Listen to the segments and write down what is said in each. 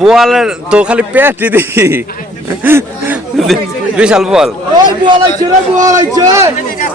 বোয়ালের তো খালি পেটই দেখি বিশাল বল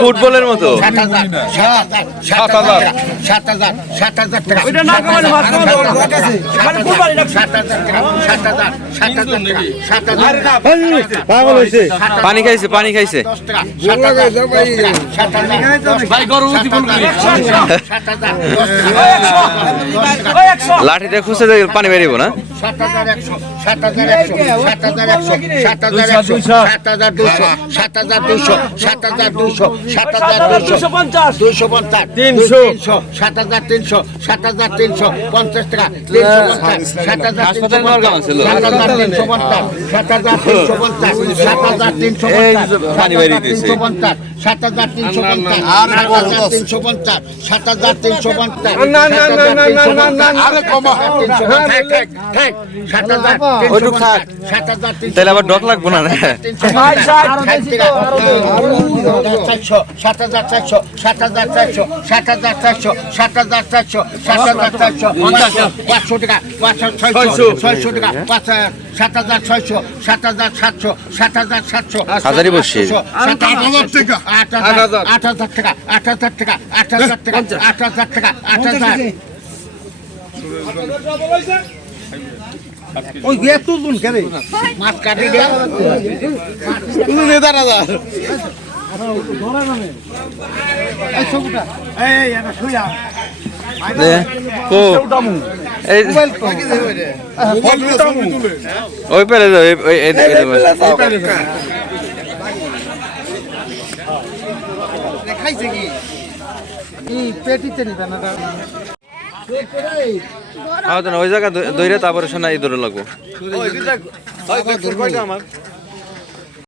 ফুটবলের মতো পানি খাইছে পানি খাইছে লাঠিতে খুঁজে পানি বেরিব না সাত হাজার তিনশো পঞ্চাশ সাত হাজার তিনশো পঞ্চাশ সাত হাজার তিনশো পঞ্চাশ সাত হাজার তিনশো পঞ্চাশ সাত হাজার তিনশো পঞ্চাশ সাত হাজার তিনশো পঞ্চাশ সাত হাজার তিনশো পঞ্চাশ সাত হাজার তিনশো পঞ্চাশ সাত হাজার তিনশো পঞ্চাশ সাত হাজার তিনশো পঞ্চাশ সাত হাজার তিনশো পঞ্চাশ সাত হাজার তিনশো পঞ্চাশ সাত হাজার তিনশো পঞ্চাশ সাত হাজার তিনশো পঞ্চাশ সাত হাজার তিনশো পঞ্চাশ সাত হাজার তিনশো পঞ্চাশ সাত হাজার তিনশো তাহলে আবার ডক লাগবো না আট হাজার টাকা আট হাজার টাকা আট হাজার টাকা আট হাজার টাকা ওই গিয়া তুল মাছ কাটি দিয়ে দাঁড়া দা পেটিতে নিবেন আমার জন্য ওই জায়গা দৈরে তাপরে সোনা এই দূরে লাগবো আমার